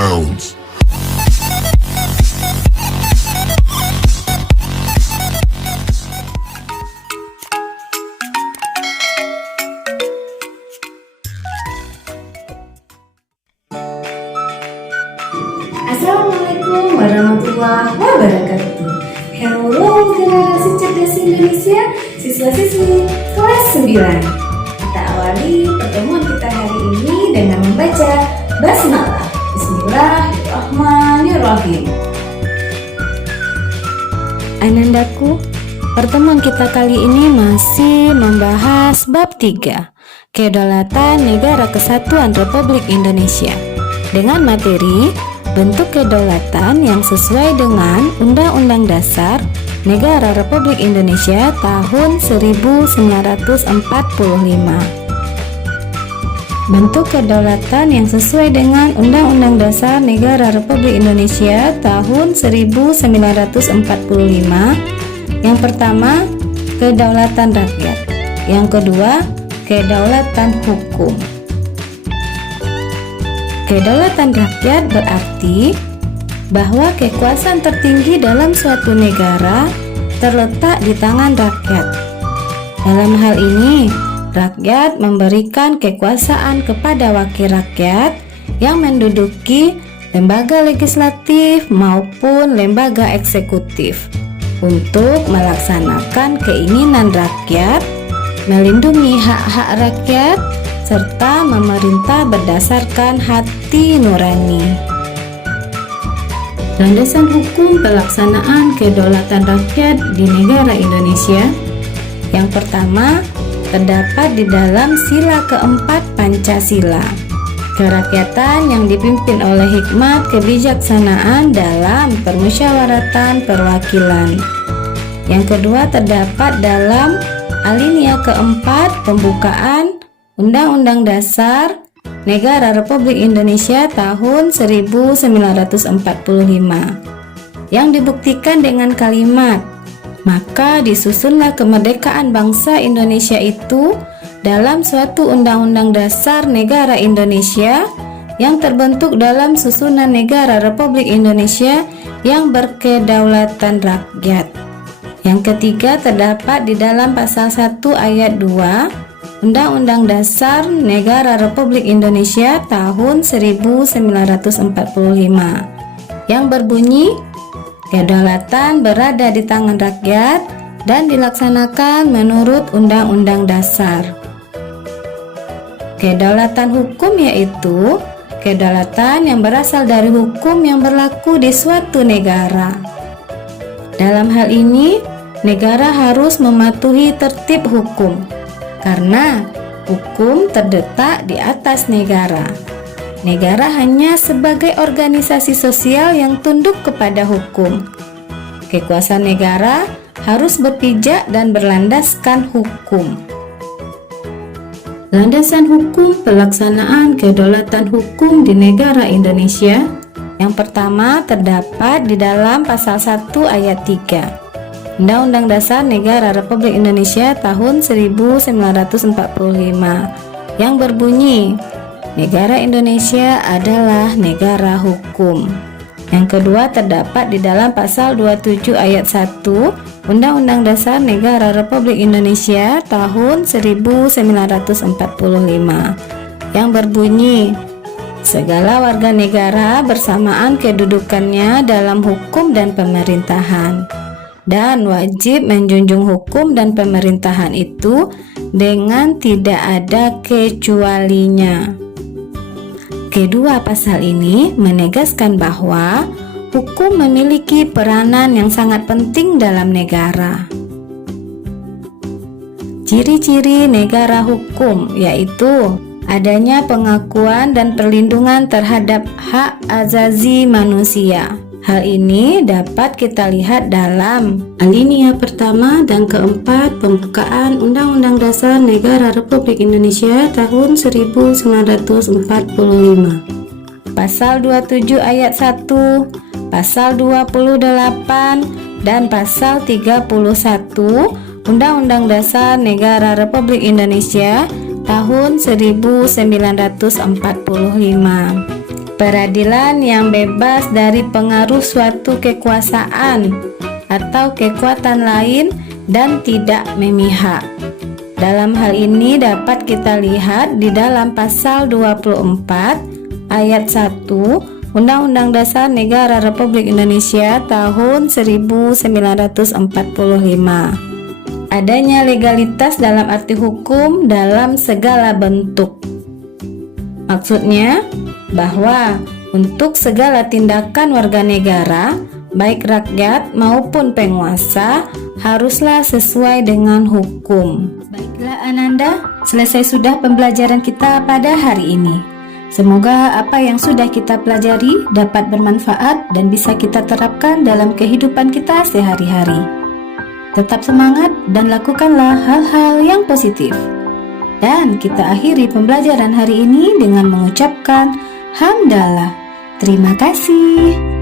bounds. Assalamualaikum warahmatullahi wabarakatuh. Halo generasi cerdas Indonesia, siswa-siswi kelas 9. Kita awali pertemuan kita hari ini dengan membaca basmalah. Bismillahirrahmanirrahim. Anandaku, pertemuan kita kali ini masih membahas bab 3, Kedaulatan Negara Kesatuan Republik Indonesia, dengan materi bentuk kedaulatan yang sesuai dengan Undang-Undang Dasar Negara Republik Indonesia tahun 1945. Bentuk kedaulatan yang sesuai dengan Undang-Undang Dasar Negara Republik Indonesia tahun 1945. Yang pertama, kedaulatan rakyat. Yang kedua, kedaulatan hukum. Kedaulatan rakyat berarti bahwa kekuasaan tertinggi dalam suatu negara terletak di tangan rakyat. Dalam hal ini, rakyat memberikan kekuasaan kepada wakil rakyat yang menduduki lembaga legislatif maupun lembaga eksekutif untuk melaksanakan keinginan rakyat, melindungi hak-hak rakyat, serta memerintah berdasarkan hati nurani. Landasan hukum pelaksanaan kedaulatan rakyat di negara Indonesia. Yang pertama, terdapat di dalam sila keempat Pancasila, kerakyatan yang dipimpin oleh hikmat kebijaksanaan dalam permusyawaratan perwakilan. Yang kedua, terdapat dalam alinea keempat pembukaan Undang-Undang Dasar Negara Republik Indonesia tahun 1945 yang dibuktikan dengan kalimat, maka disusunlah kemerdekaan bangsa Indonesia itu dalam suatu Undang-Undang Dasar Negara Indonesia yang terbentuk dalam susunan Negara Republik Indonesia yang berkedaulatan rakyat. Yang ketiga, terdapat di dalam pasal 1 ayat 2 Undang-Undang Dasar Negara Republik Indonesia tahun 1945 yang berbunyi, kedaulatan berada di tangan rakyat dan dilaksanakan menurut Undang-Undang Dasar. Kedaulatan hukum yaitu kedaulatan yang berasal dari hukum yang berlaku di suatu negara. Dalam hal ini, negara harus mematuhi tertib hukum, karena hukum terletak di atas negara. Negara hanya sebagai organisasi sosial yang tunduk kepada hukum. Kekuasaan negara harus berpijak dan berlandaskan hukum. Landasan hukum pelaksanaan kedaulatan hukum di negara Indonesia. Yang pertama, terdapat di dalam pasal 1 ayat 3 Undang-Undang Dasar Negara Republik Indonesia tahun 1945 yang berbunyi, negara Indonesia adalah negara hukum. Yang kedua, terdapat di dalam pasal 27 ayat 1 Undang-Undang Dasar Negara Republik Indonesia tahun 1945 yang berbunyi, segala warga negara bersamaan kedudukannya dalam hukum dan pemerintahan, dan wajib menjunjung hukum dan pemerintahan itu dengan tidak ada kecualinya. Kedua pasal ini menegaskan bahwa hukum memiliki peranan yang sangat penting dalam negara. Ciri-ciri negara hukum yaitu adanya pengakuan dan perlindungan terhadap hak azazi manusia. Hal ini dapat kita lihat dalam alinea pertama dan keempat pembukaan Undang-Undang Dasar Negara Republik Indonesia tahun 1945. Pasal 27 ayat 1, Pasal 28, dan Pasal 31 Undang-Undang Dasar Negara Republik Indonesia tahun 1945. peradilan yang bebas dari pengaruh suatu kekuasaan atau kekuatan lain dan tidak memihak. Dalam hal ini dapat kita lihat di dalam pasal 24 ayat 1 Undang-Undang Dasar Negara Republik Indonesia tahun 1945. Adanya legalitas dalam arti hukum dalam segala bentuk. Maksudnya bahwa untuk segala tindakan warga negara, baik rakyat maupun penguasa, haruslah sesuai dengan hukum. Baiklah Ananda, selesai sudah pembelajaran kita pada hari ini. Semoga apa yang sudah kita pelajari dapat bermanfaat dan bisa kita terapkan dalam kehidupan kita sehari-hari. Tetap semangat dan lakukanlah hal-hal yang positif. Dan kita akhiri pembelajaran hari ini dengan mengucapkan hamdalah. Terima kasih.